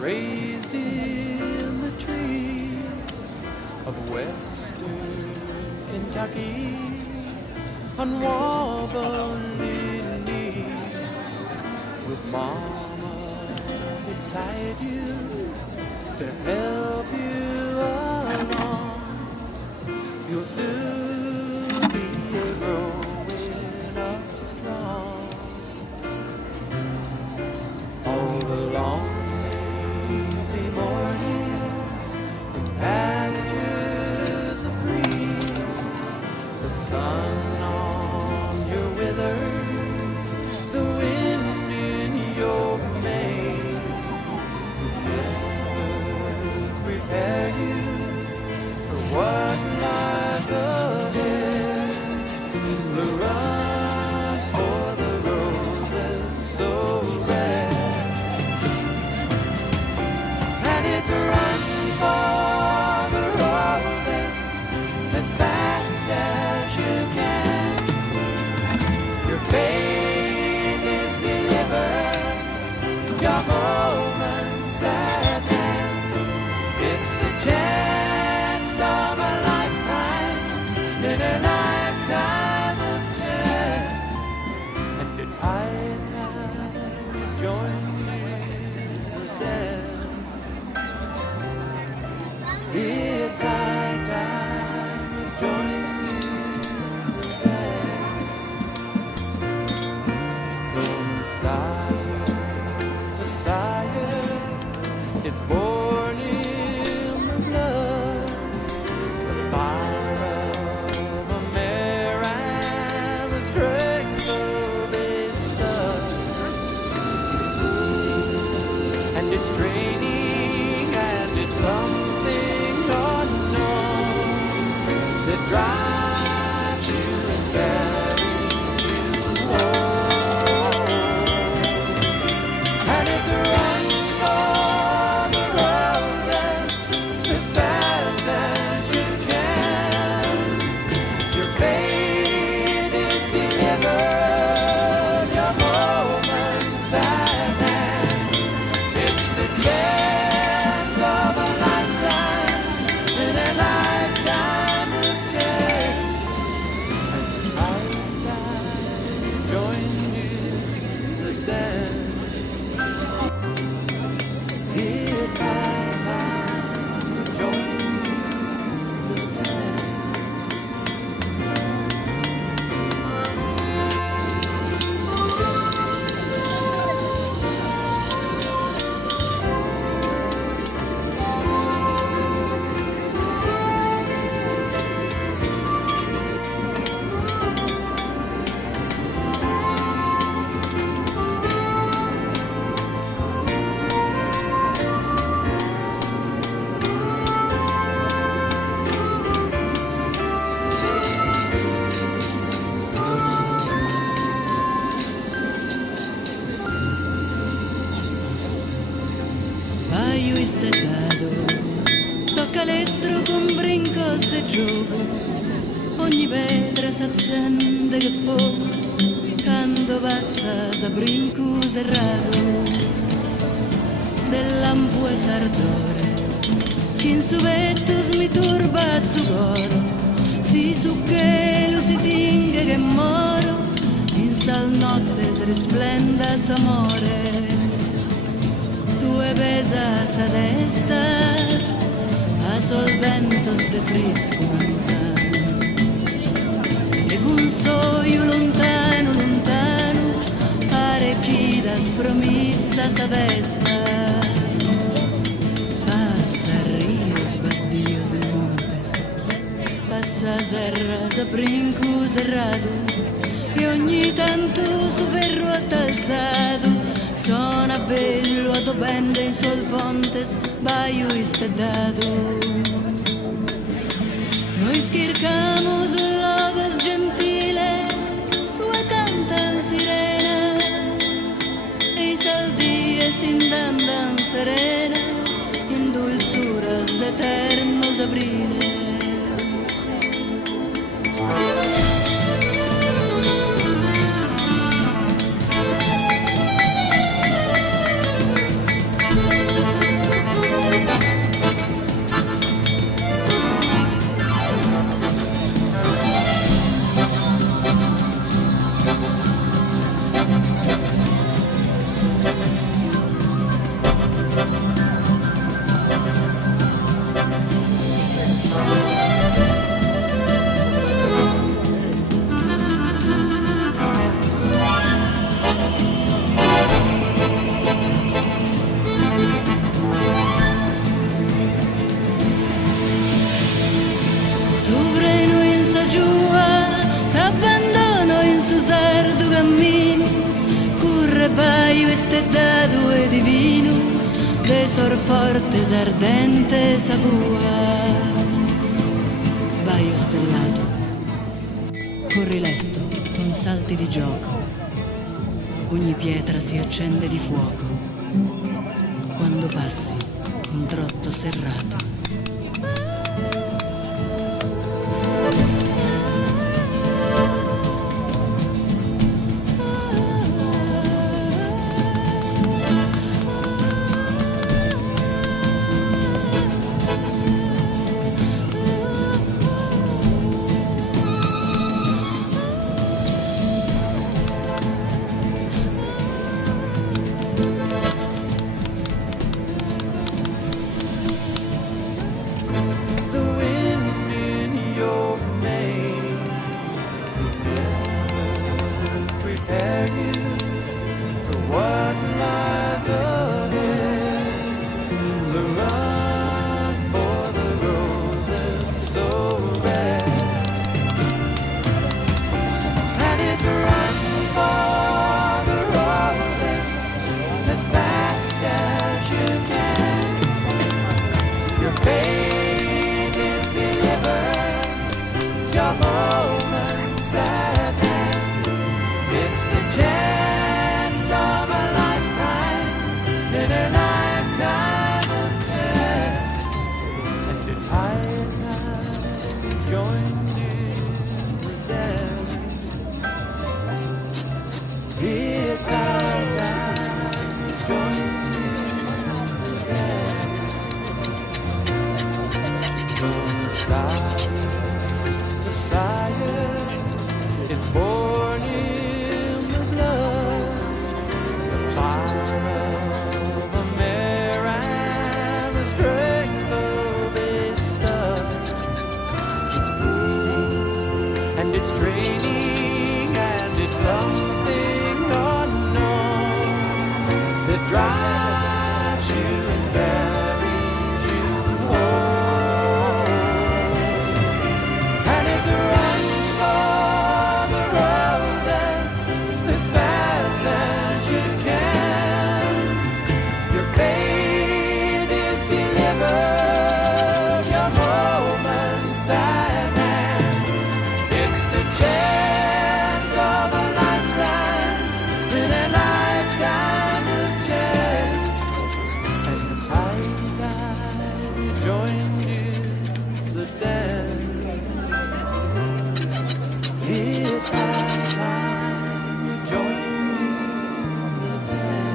raised in the trees of western Kentucky on wobbly knees, with mama beside you to help you along. You'll soon be growing up strong. All the long lazy mornings in pastures of green, the sun on your withers, the wind in your mane, never prepare you for what lies ahead. The run for the roses so red, and it's a run for the roses as fast as you can. Your fate questo è dato. Tocca l'estro con brincos de gioco, ogni vetra s'accende che fuoco, quando passa sa brinco serrato, dell'ampue sardore, che in su petto mi turba su coro, si su che lo si tinga che moro, in sal notte si risplenda s'amore. Due pesa sa testa, a solventos de frisco manzano, e con soio lontano, lontano, pare chi da spromissa sa testa. Passa rios, baddios e montes, passa serra, sa brinco serrato, e ogni tanto su ferro attalzato, sona bello a dopende in sol pontes, baio istedato. Noi schircamos logos gentile, sue cantan sirenas, e i saldies indandan serenas, in dulzuras de eternos abriles. Sovreno in sa giua, t'abbandono in su sardo cammino, curre baio estedato e divino, tesor forte ardente sa vua. Baio stellato, corri lesto con salti di gioco, ogni pietra si accende di fuoco, quando passi un trotto serrato. The wind in your name will never prepare you for what lies ahead. The run for the roses so red, and it's a run for the roses as fast as you can. Your fate is delivered, your moment's at hand. It's the chance of a lifetime, in a lifetime of chance. And it's high time you joined in with them. It's high time you joined in with them. Desire, it's born in the blood, the fire of a mare and the strength of a stud. It's breeding and it's training and it's something unknown that drives you and carries you home. Chance of a lifetime, in a lifetime of chance. it's high time you join me in the dance.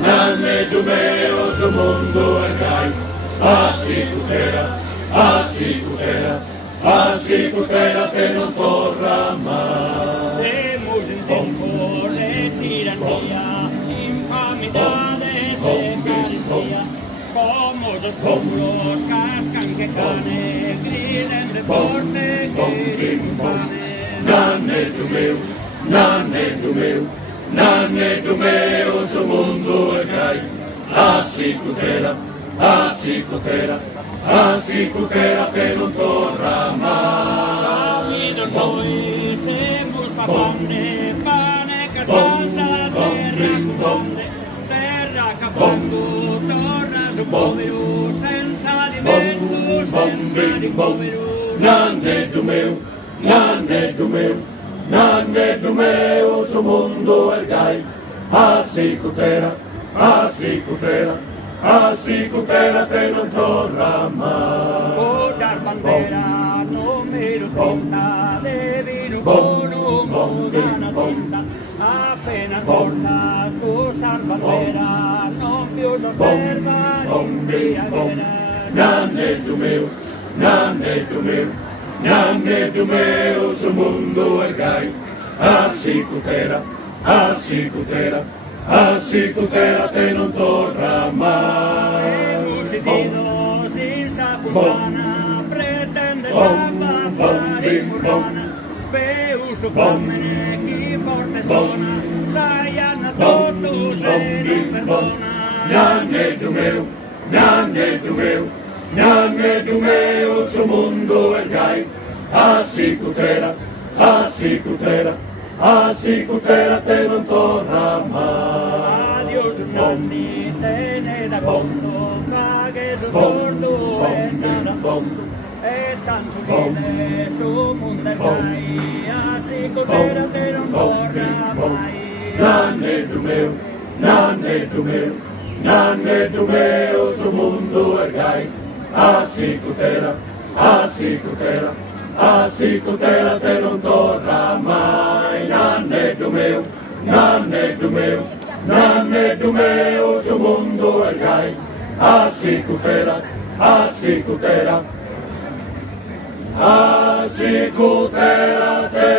Nanne du meu, zo mundo ergai, assi tutela che non torna mai. Semos in tempo de tiranía, infamidades e carestia, como os pueblos cascan que cane, griden de forte que pane. Nanne du meu, zo mundo ergai, assi tutela che non torna mai. Amido noi semos papande, pane cascanda, terra cavando, torna su povero, senza di vento, senza di povero. Nanne du meu, zo mundo ergai, assi tutela che non torna mai. O dar bandera, numero 30, de vino con una tinta, appena portas tu san bandera, non più osserva l'imbriaguera. Nanne du meu, zo mundo ergai, assi tutela che non torna mai. Se musidido sin saputana, pretende salvare imurana, peuso pomene chi forte sona, saiana totus e non perdona. Nanne du meu, zo mundo ergai, assi tutela che non torna mai. Adios nanni, tene da conto, che su sordo e nada conto, e tanto viene su mondo ergai, assi tutela che non torna mai. Nanne du meu, zo mundo ergai, assi tutela che non torna mai. Nanne du meu, zo mundo ergai, assi tutela che